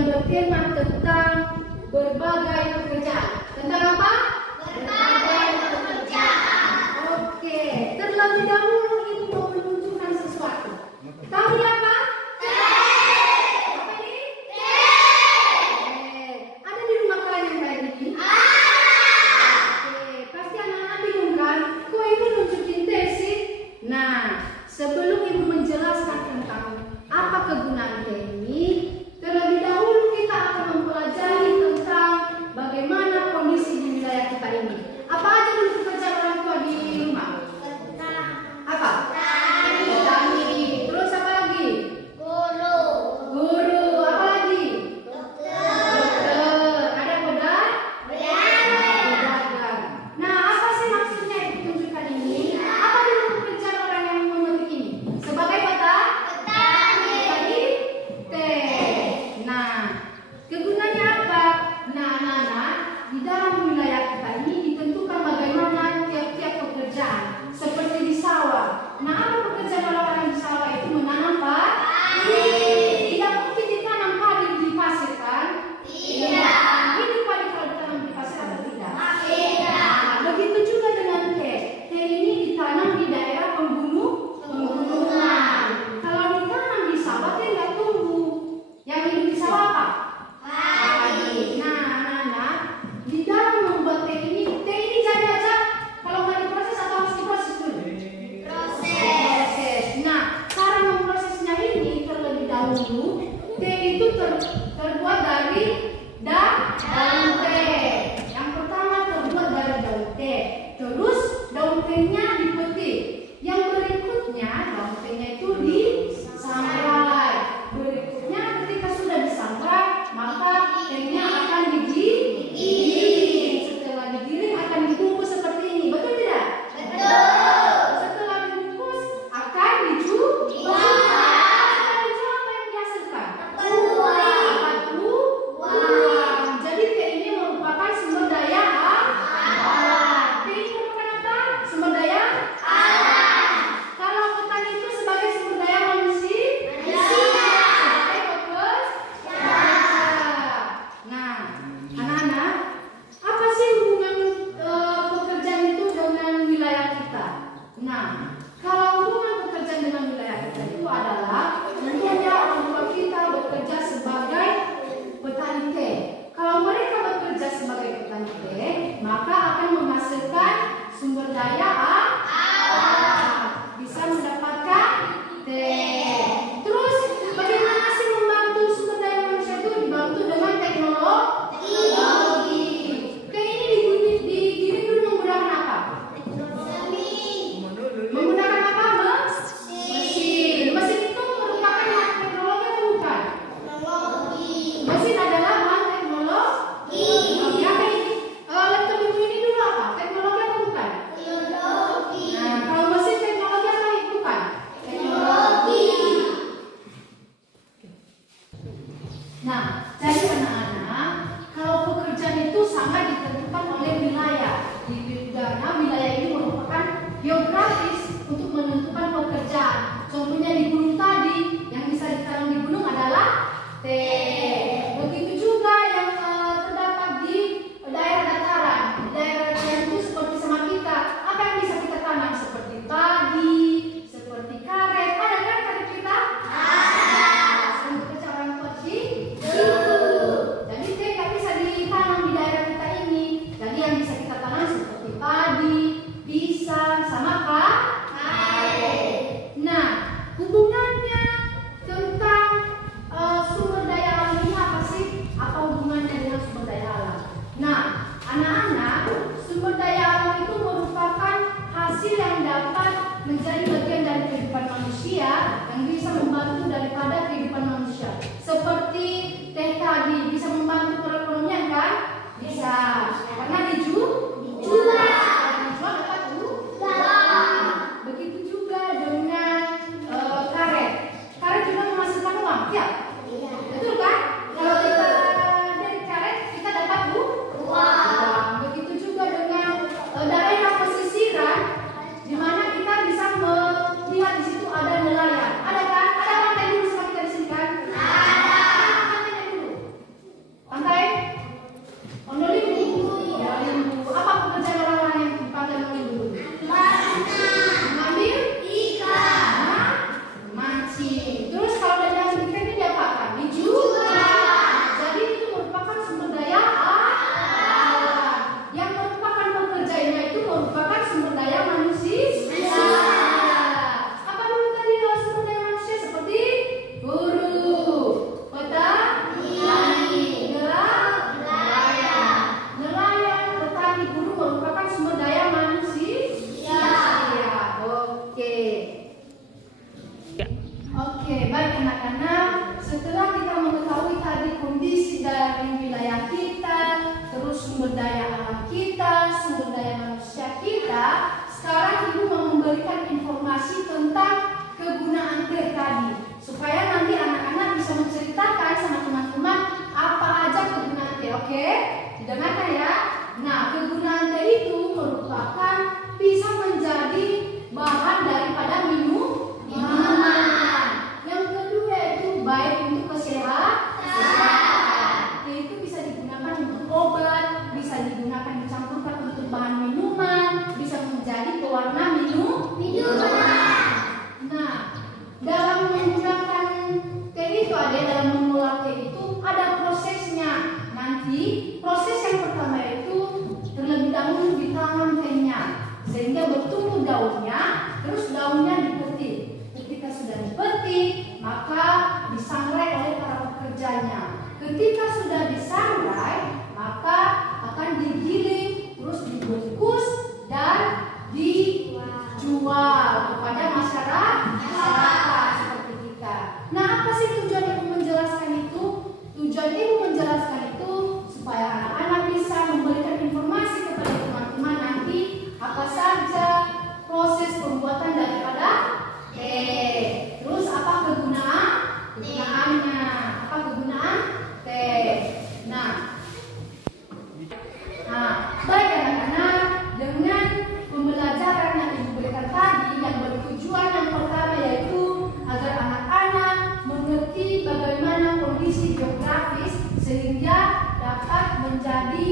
yang bertema tentang berbagai pekerjaan. Tentang apa? Berbagai pekerjaan. Oke, terlebih dahulu Ibu mau menunjukkan sesuatu. Tahu ini apa? Apa ini? Ada di rumah kalian yang kayak gini? Oke, pasti anak-anak bingung kan? Kok Ibu nunjukin T sih? Nah, sebelum Ibu menjelaskan tentang apa kegunaan T ini, terlebih dahulu kita akan mempelajari tentang bagaimana kondisi di wilayah kita ini. Apa aja dulu pekerjaan orang tua di rumah? Apa? Petani. Terus apa lagi? Guru. Guru. Apa lagi? Dokter. Dokter. Ada pedagang. Pedagang. Nah, apa sih maksudnya yang ditunjukkan ini? Apa dulu pekerjaan orang yang memetik ini? Sebagai Petani. Tadi T. Nah, kegunaannya apa? Nah, anak-anak, di dalam wilayah kita ini ditentukan bagaimana tiap-tiap pekerjaan. Seperti di sawah. Nah, apa pekerjaan orang-orang di sawah itu? Menanam padi. Tidak mungkin ditanam padi di pasir kan? Tidak. Hidup padi kalau ditanam di pasir atau tidak? Tidak. Nah, begitu juga dengan T. T ini ditanam di daerah pegunungan. Kalau ditanam di sawah, dia nggak tumbuh. Yang hidup di sawah apa? Padi. Nah, anak-anak, di dalam membuat T ini jadi aja kalau nggak diproses atau harus diproses dulu? Proses. Nah, cara memprosesnya ini terlebih dahulu, T itu terbuat dari daun T. Yang pertama terbuat dari daun T. Terus daun T-nya dipetik. Yang berikutnya daun T-nya itu disangrai. Berikutnya ketika sudah disangrai, maka T-nya akan digiling. Setelah digiling akan dibungkus seperti ini. Betul tidak? Setelah dibungkus akan dijual. Setelah dijual apa yang dihasilkan? Uang. Jadi T ini merupakan sumber daya alam. T ini merupakan apa? Sumber daya alam. Kalau petani itu sebagai sumber daya manusia. Sebagai pekerja. Nah, anak-anak, apa sih hubungan pekerjaan itu dengan wilayah kita? Nah, kalau hubungan pekerjaan dengan wilayah kita itu adalah tentunya orang tua kita bekerja sebagai petani T. Kalau mereka bekerja sebagai petani T, maka akan menghasilkan sumber daya alam. Bisa mendapatkan T. Terus bagaimana sih membantu sumber daya manusia itu? Dibantu dengan teknologi. T ini digiring dulu menggunakan apa? Menggunakan apa? Mesin. Mesin itu merupakan teknologi atau bukan? Mesin adalah bahan teknologi. Apa ini? Laptop ibu ini dulu apa? Teknologi atau bukan? Nah, kalau mesin teknologi atau bukan? Nah, jadi anak-anak, kalau pekerjaan itu sangat ditentukan oleh wilayah. Karena wilayah ini merupakan geografis untuk menentukan pekerjaan. Contohnya di gunung tadi, yang bisa ditanam di gunung adalah T. Begitu juga yang terdapat di daerah dataran. Di daerah dataran itu seperti sama kita. Apa yang bisa kita tanam? Seperti padi, seperti karet. Ada kan karet kita? Ada. Sama pekerjaan orang tua sih? ya dalam mengolah teh itu ada prosesnya. Nanti proses yang pertama itu terlebih dahulu ditanam tehnya sehingga bertumbuh daunnya, terus daunnya dipetik. Ketika sudah dipetik, maka disangrai oleh para pekerjanya. Ketika sudah disangrai, maka akan digiling, terus dibungkus dan dijual kepada masyarakat seperti kita. Nah, apa sih tujuan ibu menjelaskan itu? Tujuan ibu menjelaskan itu supaya anak-anak bisa memberikan informasi kepada teman-teman nanti apa saja proses pembuatan daripada teh. Terus apa kegunaannya? Apa kegunaan teh? Nah, baik anak-anak, dengan pembelajaran yang ibu berikan tadi yang bertujuan yang pertama yaitu agar anak-anak mengerti bagaimana kondisi geografis sehingga dapat menjadi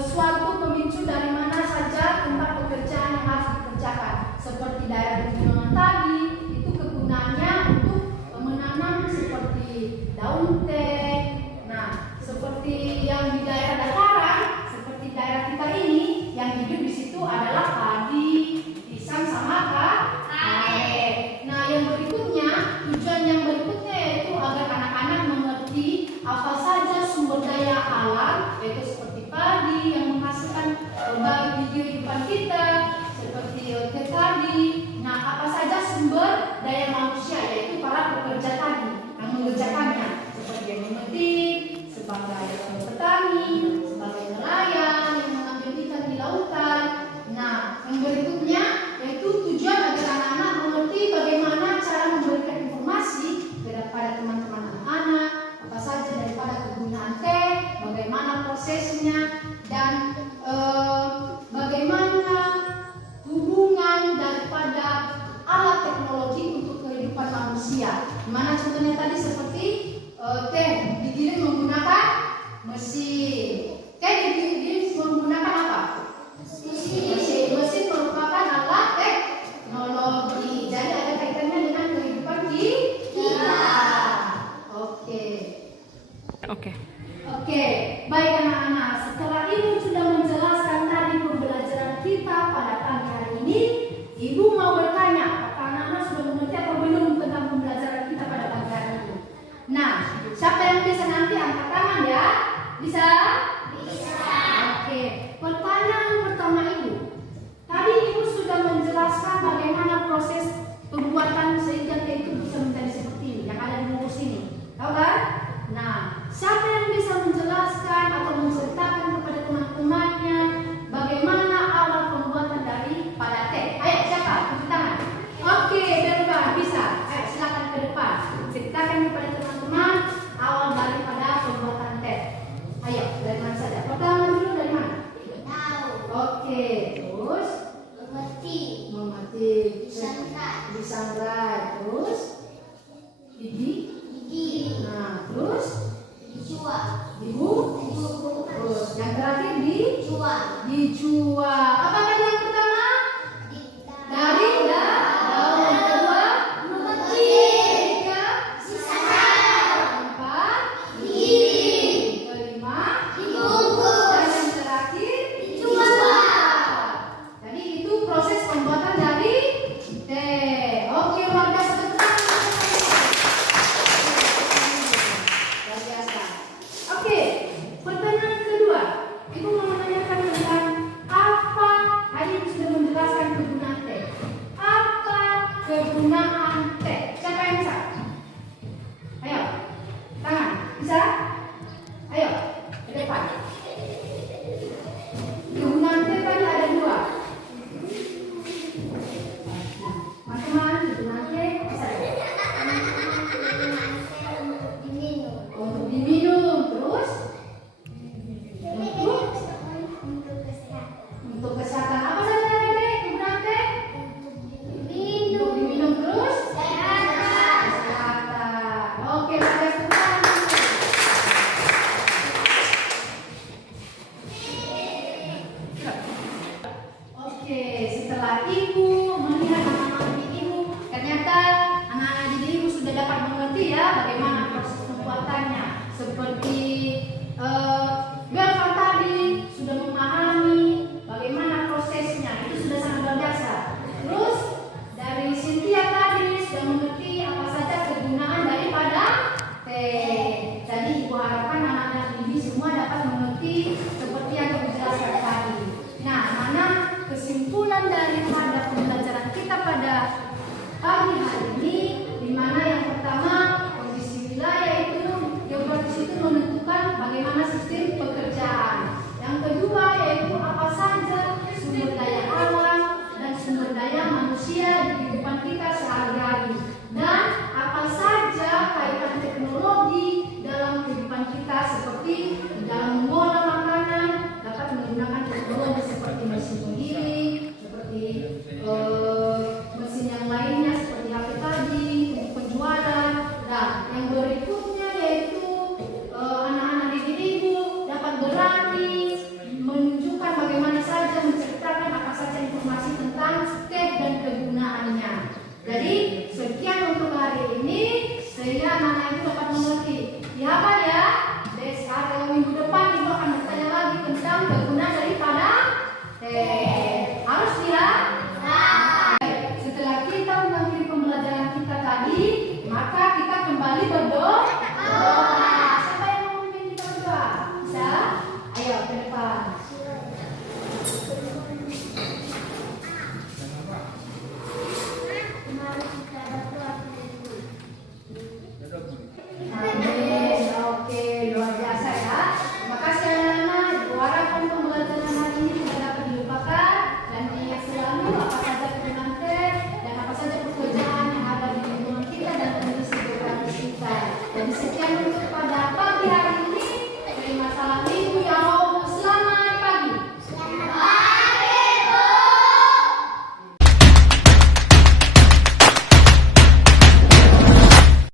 suatu pemicu dari mana saja tempat pekerjaan yang harus dikerjakan. Seperti daerah pegunungan tadi, itu kegunaannya untuk menanam seperti daun teh. Nah, seperti yang di daerah dataran, seperti daerah kita ini, yang hidup di situ adalah padi, pisang sama karet. Nah, yang berikutnya, tujuan yang berikutnya yaitu agar anak-anak mengerti apa saja sumber daya alam, yaitu seperti padi yang menghasilkan bagi kehidupan kita, seperti teh tadi. Nah, apa saja sumber daya manusia, yaitu para pekerja tadi yang mengerjakannya, seperti yang memetik, sebagai petani, sebagai nelayan yang mengambil ikan di lautan. Nah, yang berikutnya yaitu tujuan agar anak-anak mengerti bagaimana cara memberikan informasi kepada teman-teman anak-anak apa saja daripada kegunaan teh, bagaimana prosesnya, dan bagaimana hubungan daripada alat teknologi untuk kehidupan manusia. Dimana contohnya tadi seperti teh digiling menggunakan mesin. Teh digiling menggunakan apa? Mesin merupakan alat teknologi. Jadi ada kaitannya dengan kehidupan kita. Oke. Baik anak-anak, setelah ibu sudah menjelaskan tadi pembelajaran kita pada pagi hari ini, ibu mau bertanya, apakah anak-anak sudah mengerti atau belum tentang pembelajaran kita pada pagi hari ini? Nah, siapa yang bisa nanti angkat tangan ya? Bisa? Bisa. Oke. Pertanyaan pertama ibu. Tadi ibu sudah menjelaskan bagaimana proses pembuatan sehingga teh itu bisa menjadi seperti ini yang ada di bungkus ini. Tahu kan? Nah, siapa yang bisa menjelaskan atau menceritakan kepada teman-temannya bagaimana awal pembuatan daripada teh? Ayo, siapa? Tunjuk tangan. Oke, depan bisa. Ayo, silakan ke depan. Ceritakan kepada teman-teman awal daripada pembuatan teh. Ayo, dari mana saja? Pertama dulu dari mana? Tahu. Oke, terus memetik, disangrai, terus gigi. Nah, terus dibungkus. Terus yang terakhir dijual. Apa tadi yang pertama? Dari daun. Kedua, ketiga, keempat, kelima, dan yang terakhir dijual. Jadi itu proses pembuatan dari teh. Oke, warga sebentar. Luar biasa. Oke, pertanyaan kedua. Ibu mau menanyakan tentang apa, tadi ibu sudah menjelaskan kegunaan teh. Apa kegunaan teh? Siapa yang bisa? Ayo, tangan. Bisa? Ayo, ke depan. Kegunaan teh tadi ada dua. Teman-teman, kegunaan teh apa saja? Untuk diminum, terus untuk kesehatan. Apa saja tadi kegunaan teh? Untuk diminum, terus kesehatan. Oke, pada sekarang. Oke, setelah ibu melihat anak-anak didik ibu, ternyata anak-anak didik ibu sudah dapat mengerti ya bagaimana proses Jadi sekian